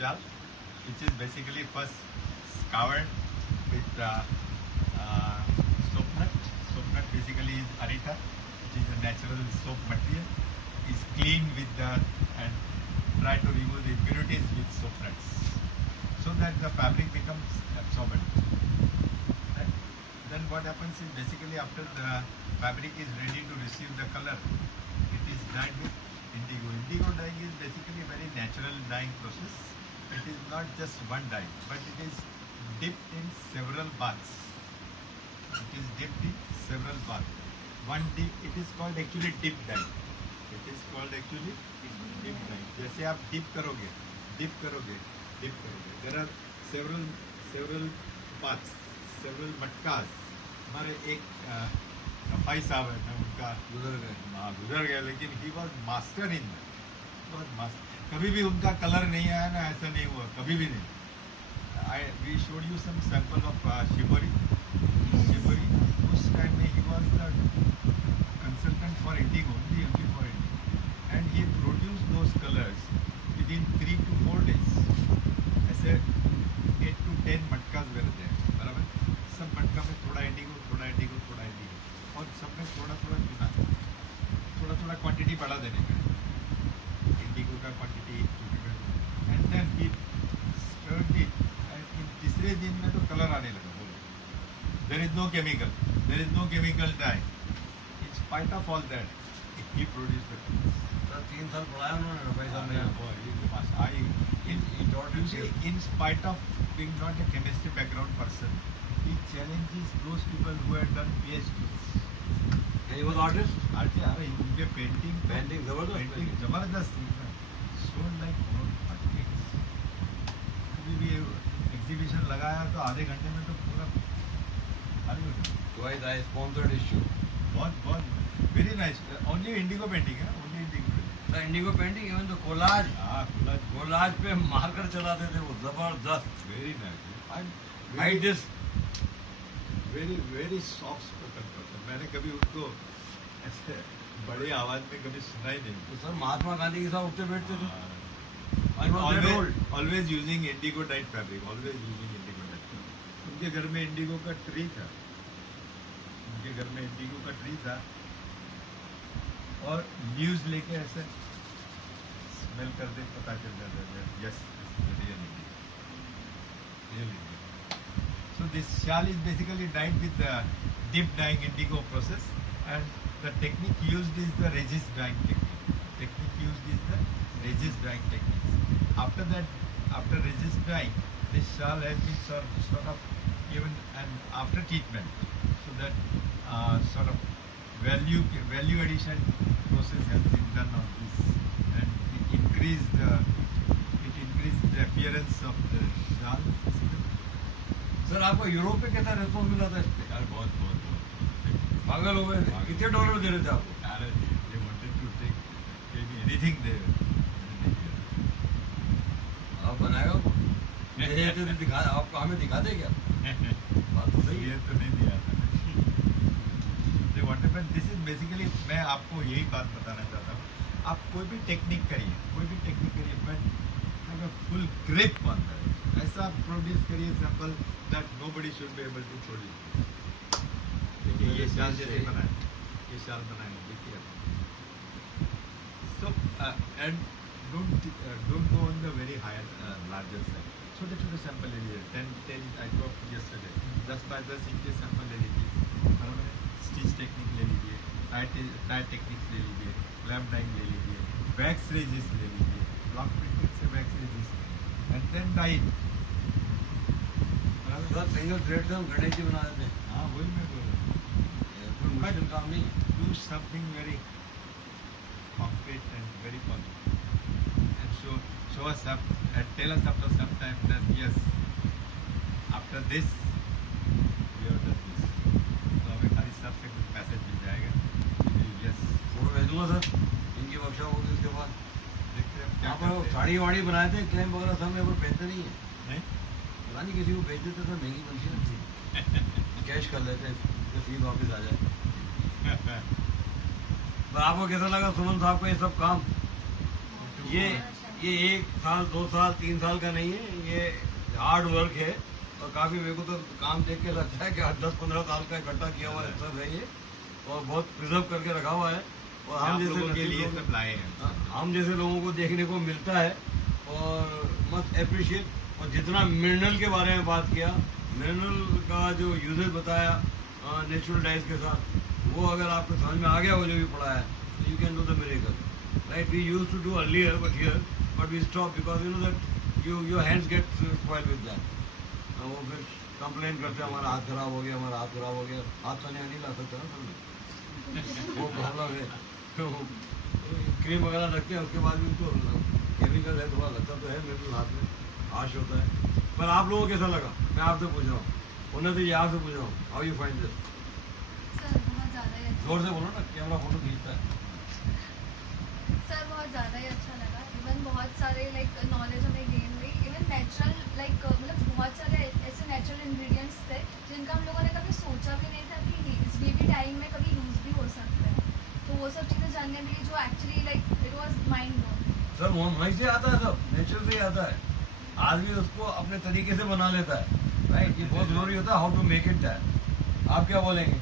shawl, which is basically first scoured with soap nut. Soap nut basically is arita, which is a natural soap material. Is cleaned with the and try to remove the impurities with soap nuts, so that the fabric becomes absorbent. Right? Then what happens is basically after the fabric is ready to receive the color, it is dyed with indigo. Indigo dyeing is basically a very natural dyeing process. It is not just one dye, but it is dipped in several baths. It is dipped in several baths. One dip, it is called actually dip dye. It is called actually dip dye. जैसे आप dip करोगे. There are several paths, several मटकास. हमारे एक भाई साहब है, मैं उनका गुजर गया, लेकिन he was master in that. कभी भी उनका कलर नहीं आया ना, ऐसा नहीं हुआ, कभी भी नहीं. We showed you some sample of शिमोरी. उस टाइम में ही was the consultant for indigo, only for indigo, and he produce those colours within 3 to 4 days. ऐसे 8 to 10 मटकास रहते हैं, बराबर. सब मटका में थोड़ा इंडिगो, और सब में थोड़ा क्वांटिटी बढ़ा देने का, इंडिगो का quantity, and then he stirred it, and तीसरे दिन में तो कलर आने लगा. बोलो, there is no chemical dye. In spite of all that he produce the colours. 3 साल पढ़ाया उन्होंने भाई साहब ने. In spite of being not a chemistry background person, he challenges those people who had done PhDs. He was artist. उनके painting जबरदस्त. So like hotcakes. कभी भी एग्जीबिशन लगाया तो आधे घंटे में तो पूरा खाली हो गया. Twice I sponsored his show. बहुत very nice. Only indigo painting है, only indigo. The indigo painting, even the collage. collage पे मार्कर चलाते थे वो, जबरदस्त. Very nice. I just very soft spoken person. मैंने कभी उनको ऐसे बड़े आवाज में कभी सुना ही नहीं. तो सर महात्मा गांधी के साथ उठते बैठते थे. Always using Indigo diet fabric. उनके घर में इंडिगो का ट्री था. और लीव्स लेके ऐसे स्मेल कर दे, पता चल जाता है. Yes, real Indigo. So this shawl is basically dyed with the dip dyeing indigo process, and the technique used is the resist dyeing techniques. After that, after resist dyeing, this shawl has been sort of given an after treatment, so that sort of value addition process has been done on this, and it increased the appearance of the shawl. Sir आपको Europe में कैसा response मिला था इस पे? यार बहुत पागल हो गए थे. कितने डॉलर दे रहे थे आपको? यार they wanted to take anything there. आप बनाएगा वो? दिखा, आपको हमें दिखाते क्या? बात तो सही है. तो नहीं दिया था. दिस इज बेसिकली, मैं आपको यही बात बताना चाहता हूँ. आप कोई भी टेक्निक करिए, but full grip on that. ऐसा प्रोड्यूस करिए sample that nobody should be able to produce. देखिए ये शाल जैसे बनाए, देखिए. So and don't go on the very higher larger side. छोटे सैंपल ले लीजिए. 10 I drop yesterday. 10 by 10 inch के सैंपल ले लीजिए. स्टिच टेक्निक ले लीजिए, टाई टेक्निक ले लीजिए, क्लैम्प डाइंग ले लीजिए, वैक्स रेजिस्ट ले लीजिए, ब्लॉक प्रिंटिंग से wax resist, and then dye. Sir single thread से हम गणेश जी बना देते हैं. हाँ, वही मैं बोल रहा हूँ. कोई मुश्किल काम नहीं. Do something very concrete and very positive, and show us up and tell us after some time that yes, after this we have done this. तो हमें खाली सबसे कुछ मैसेज मिल जाएगा. यस, फोटो भेज दूंगा सर. इनकी वर्कशॉप होगी उसके बाद. देखते हैं क्या यहाँ पर करते हैं. साड़ी वाड़ी बनाए थे, क्लेम वगैरह सब में भेजते नहीं है. नहीं, पता नहीं किसी को भेज देते तो महंगी बनती है. कैश कर लेते हैं, फीस वापस आ जाए. पर आपको कैसा लगा सुमन साहब का ये सब काम? ये ये 1 साल 2 साल 3 साल का नहीं है, ये हार्ड वर्क है। और काफ़ी मेरे को तो काम देख के लगता है कि 10-15 साल का इकट्ठा किया हुआ स्टफ है ये, और बहुत प्रिजर्व करके रखा हुआ है। और हम आप जैसे लोगों के नसीब लिए लोग- सब लाए हैं। हाँ, हम जैसे लोगों को देखने को मिलता है, और मस्ट अप्रिशिएट। और जितना मिनरल के बारे में बात किया, मिनरल का जो यूजेज बताया नेचुरल डाइज के साथ, वो अगर आपको समझ में आ गया वो जो भी पढ़ा है, you can do the miracle, right. We used to do earlier but we stop because you know that your hands get spoiled with that. वो फिर कंप्लेन करते हैं हमारा हाथ खराब हो गया, हमारा हाथ खराब हो गया। हाथ तो नहीं ला सकता ना तुमने, वो प्रॉब्लम है। क्रीम वगैरह रखते हैं, उसके बाद भी उनको केमिकल है, थोड़ा लगता तो है मेरे को हाथ में, आश होता है। पर आप लोगों को कैसा लगा, मैं आपसे पूछ रहा हूँ, उन्हें तो ये आपसे पूछ रहा हूँ, how you find this? Sir बहुत ज़्यादा ही अच्छा, जोर से बोलो ना, कैमरा फोटो खींचता है। सर बहुत ज़्यादा ही अच्छा लगा। इवन बहुत सारे लाइक नॉलेज हमें गेन हुई। इवन नेचुरल लाइक मतलब बहुत सारे ऐसे नेचुरल इंग्रेडिएंट्स थे जिनका हम लोगों ने कभी सोचा भी नहीं था कि इस बेबी टाइम में कभी यूज़ भी हो सकता है। तो वो सब चीज़ें जानने मिली जो actually like it was mind blowing. Sir वहीं से आता है, सब नेचर से ही आता है। आदमी उसको अपने तरीके से बना लेता है, राइट। ये बहुत जरूरी होता है, how to make it that. आप क्या बोलेंगे?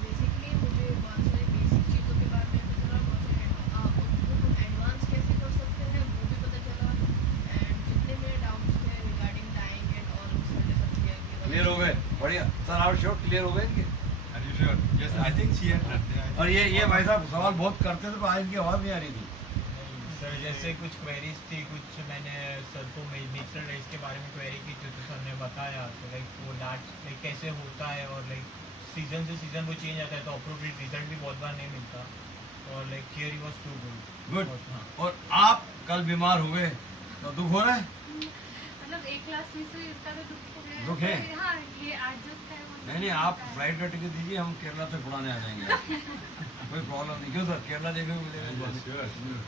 बेसिकली मुझे बहुत सारी बेसिक चीज़ों के बारे में पता चला, बहुत सारे उनको एडवांस कैसे कर सकते हैं वो भी पता चला। एंड जितने मेरे डाउट्स थे रिगार्डिंग डाइंग एंड ऑल, उसमें सब क्लियर हो गए? बढ़िया सर, आप श्योर क्लियर हो गए इनके? Are you sure? Yes, I think she had done that. और ये भाई साहब सवाल बहुत करते थे, पर आज इनकी आवाज़ नहीं आ रही थी। सर जैसे कुछ क्वेरीज थी, कुछ मैंने सर को नेचुरल डाइज के बारे में क्वेरी की थी, तो सर ने बताया तो लाइक वो डार्ट लाइक कैसे होता है, और लाइक सीजन से सीजन वो चेंज आता है, तो अप्रोप्रिएट रिजल्ट भी बहुत बार नहीं मिलता। और like theory was too good. हाँ। और आप कल बीमार हुए तो दुख हो रहा है? मतलब एक क्लास में से इसका तो दुख है? हाँ, ये एडजस्ट है। नहीं, आप फ्लाइट का टिकट दीजिए, हम केरला तक उड़ाने आ जाएंगे। कोई प्रॉब्लम नहीं। क्यों सर, केरला देखने को मिलेगा। Yes, sure.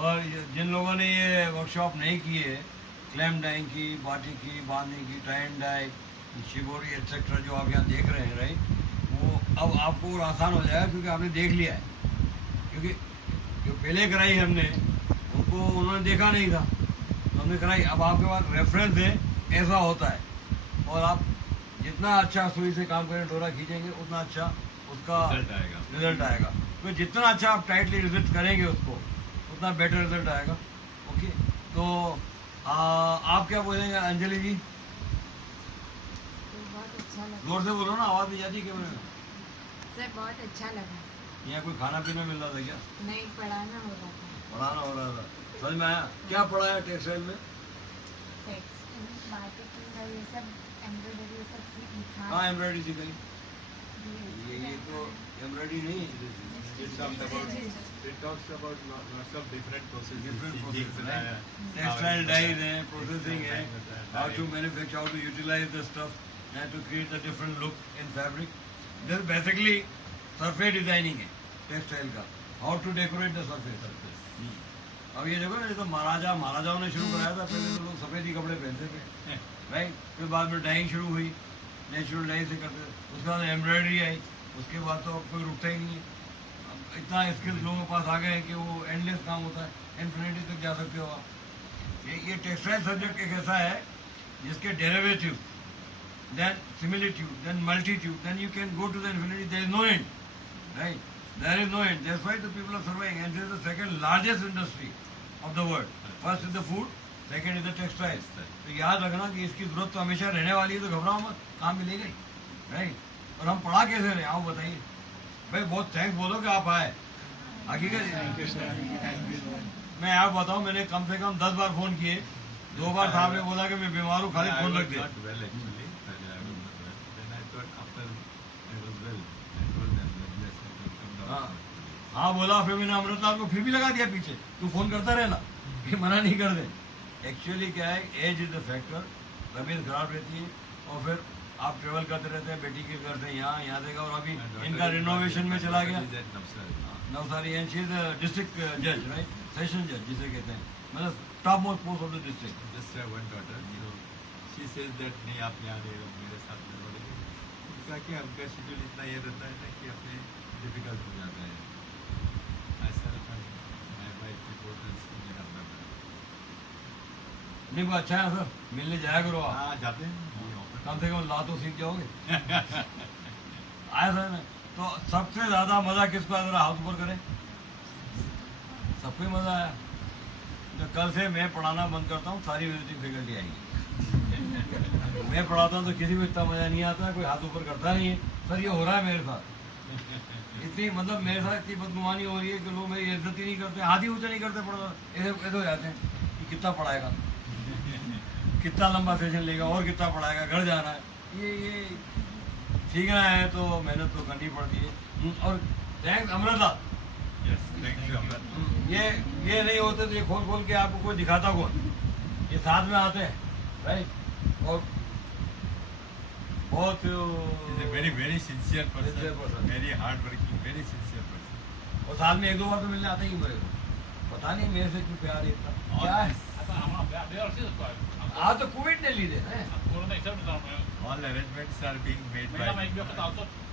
और जिन लोगों ने ये वर्कशॉप नहीं की है, क्लैम डाइंग की, बाटी की, बांधने की, tie and dye, shibori etcetera जो आप यहाँ देख रहे हैं, राइट, वो अब आपको और आसान हो जाएगा क्योंकि आपने देख लिया है। क्योंकि जो पहले कराई हमने, उनको उन्होंने देखा नहीं था, तो हमने कराई। अब आपके पास रेफरेंस है, ऐसा होता है। और आप जितना अच्छा सुई से काम करें, डोरा खींचेंगे, उतना अच्छा उसका Result आएगा। रिजल्ट आएगा। तो जितना अच्छा आप टाइटली रिजल्ट करेंगे उसको, उतना बेटर रिजल्ट आएगा। ओके, तो आप क्या बोलेंगे अंजलि जी? बहुत अच्छा लगा जोर से बोलो ना, आवाज़ नहीं जाती कैमरे में। सर, बहुत अच्छा लगा। यहाँ कोई खाना पीना मिल रहा था क्या? नहीं, पढ़ाना हो रहा था। पढ़ाना हो रहा था, समझ में आया? क्या पढ़ाया टेक्सटाइल में? टेक्स्ट मार्केटिंग का ये सब, एम्ब्रॉयडरी ये सब सीखा। हाँ, एम्ब्रॉयडरी सिखाई। ये तो एम्ब्रॉयडरी नहीं है। It talks about lots of different processes. Different Stitching processes, बनाया, right? Textile dyes है, processing है, how to dyeing. manufacture, how to utilize the stuff and to create a different look in fabric. This basically surface designing है textile का, how to decorate the surface. अब ये देखो ना, ये तो महाराजाओं ने शुरू कराया था। पहले तो लोग सफ़ेद ही कपड़े पहनते थे, राइट। फिर बाद में डाइंग शुरू हुई, नेचुरल डाई से करते थे। उसके बाद एम्ब्रॉयडरी आई, उसके बाद तो अब कोई रुकता ही नहीं है। अब इतना स्किल्स लोगों के पास आ गए हैं कि वो एंडलेस काम होता है, इन्फिनिटी तक जा सकते हो आप। ये टेक्सटाइल सब्जेक्ट एक ऐसा है जिसके derivative, then similitude, then multitude, then you can go to the infinity, there is no end, right. There is no end. That's why the people are surviving. And this is the second largest industry of the world. First is the food, second is the textiles. तो याद रखना कि इसकी जरूरत तो हमेशा रहने वाली है, तो घबराओ मत, काम मिलेगा ही, राइट। और हम पढ़ा कैसे रहे, आप बताइए भाई। बहुत थैंक्स बोलो कि आप आए, हकीकत। मैं आप बताऊं, मैंने कम से कम 10 बार फ़ोन किए, 2 बार साहब ने बोला कि मैं बीमार हूँ, खाली I फ़ोन was रख दे। not well actually. I was not well. Then I thought after I was well, I told them that yes, I will come down. हाँ हाँ बोला। फिर मैंने अमृतलाल को फिर भी लगा दिया पीछे, तू फोन करता रहना, फिर मना नहीं कर दे। एक्चुअली क्या है, एज इज द फैक्टर। तबीयत खराब रहती है, और फिर आप ट्रेवल करते रहते हैं बेटी के घर से यहाँ से। और अभी My daughter इनका is रिनोवेशन में my चला daughter गया is at Navsari. Navsari, and she is district जज, राइट, सेशन जज जिसे कहते हैं, मतलब top most post of the district. Just have one daughter. So she says that नहीं आप यहाँ रहे हो मेरे साथ में रहोगे। कहा कि उनका शेड्यूल इतना ये रहता है ना कि अपने डिफिकल्ट हो जाता है। Myself and my wife hotels in Ahmedabad. नहीं वो अच्छा है सर, मिलने जाया करो आप, हाँ जाते हैं ये often. कम से कम ला तो सीख जाओगे। आया सर ना, तो सबसे ज्यादा मजा किसको आया, जरा हाथ ऊपर करें। सबको ही मजा आया। तो कल से मैं पढ़ाना बंद करता हूँ, सारी विजिटिंग फैकल्टी आएगी। मैं पढ़ाता हूँ तो किसी को इतना मजा नहीं आता, कोई हाथ ऊपर करता नहीं है। सर ये हो रहा है मेरे साथ, इतनी मतलब मेरे साथ इतनी बदगुमानी हो रही है कि लोग मेरी इज्जत ही नहीं करते, हाथ ही ऊंचा नहीं करते, पढ़ा ऐसे ऐसे हो जाते हैं कि कितना पढ़ाएगा, कितना लंबा सेशन लेगा और कितना पढ़ाएगा, घर जाना है। ये सीखना है तो मेहनत तो करनी पड़ती है। और thanks Amrita, Yes, thank you, Amrit. ये नहीं होते तो ये खोल खोल के आपको कोई दिखाता कौन, ये साथ में आते हैं राइट। और बहुत He's a very, very sincere person. Sincere person. Very hard-working, very sincere person. और साल में एक दो बार तो मिलने आते ही मेरे को, पता नहीं मेरे से क्यों प्यार है इतना, क्या है। आज तो कोविड ने ली दे All arrangements are being made by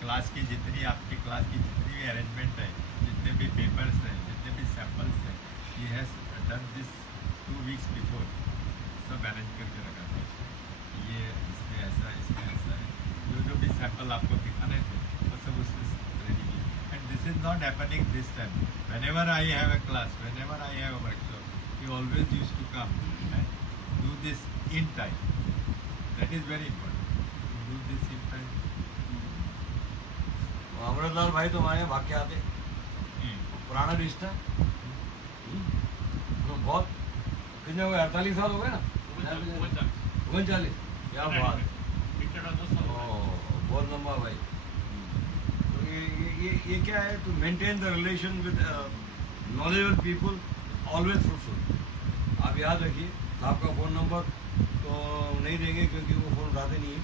class की जितनी आपकी क्लास की जितनी भी अरेंजमेंट है, जितने भी पेपर्स हैं, जितने भी सैंपल्स हैं, he has done this 2 weeks before. सब अरेंज करके रखा था। ये इसमें ऐसा है, जो भी सैंपल आपको दिखाने थे वो सब उसने रेडी किया। And this is not happening this time. whenever I have a class, whenever I have a workshop, he always used to come and do this in time. That is very important. To do this in time. Amritlal भाई तो हमारे यहाँ भाग के आते, पुराना रिश्ता बहुत, कितने हो गए, 48 साल हो गए ना, 39, क्या बात, बहुत लंबा भाई। तो ये क्या है, to maintain the relation with knowledgeable people always fruitful. आप याद रखिए, साहब का फ़ोन नंबर तो नहीं देंगे क्योंकि वो फ़ोन उठाते नहीं है,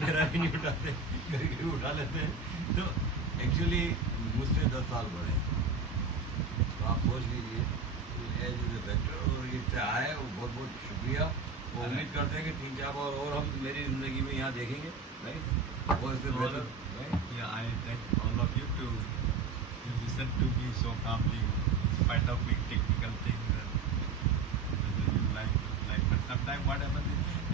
मेरा भी नहीं उठाते, कभी कभी उठा लेते हैं। तो एक्चुअली मुझसे 10 साल बड़े हैं, तो आप सोच लीजिए एज इज ए फैक्टर। और ये चाह है, वो बहुत बहुत शुक्रिया। वो उम्मीद करते हैं कि 3-4 बार और हम मेरी ज़िंदगी में यहाँ देखेंगे, राइट। बहुत से बेहतर, right. Yeah, I thank all of you to listen to me so calmly, in spite of big technical things. And whether you like, but sometimes what happens is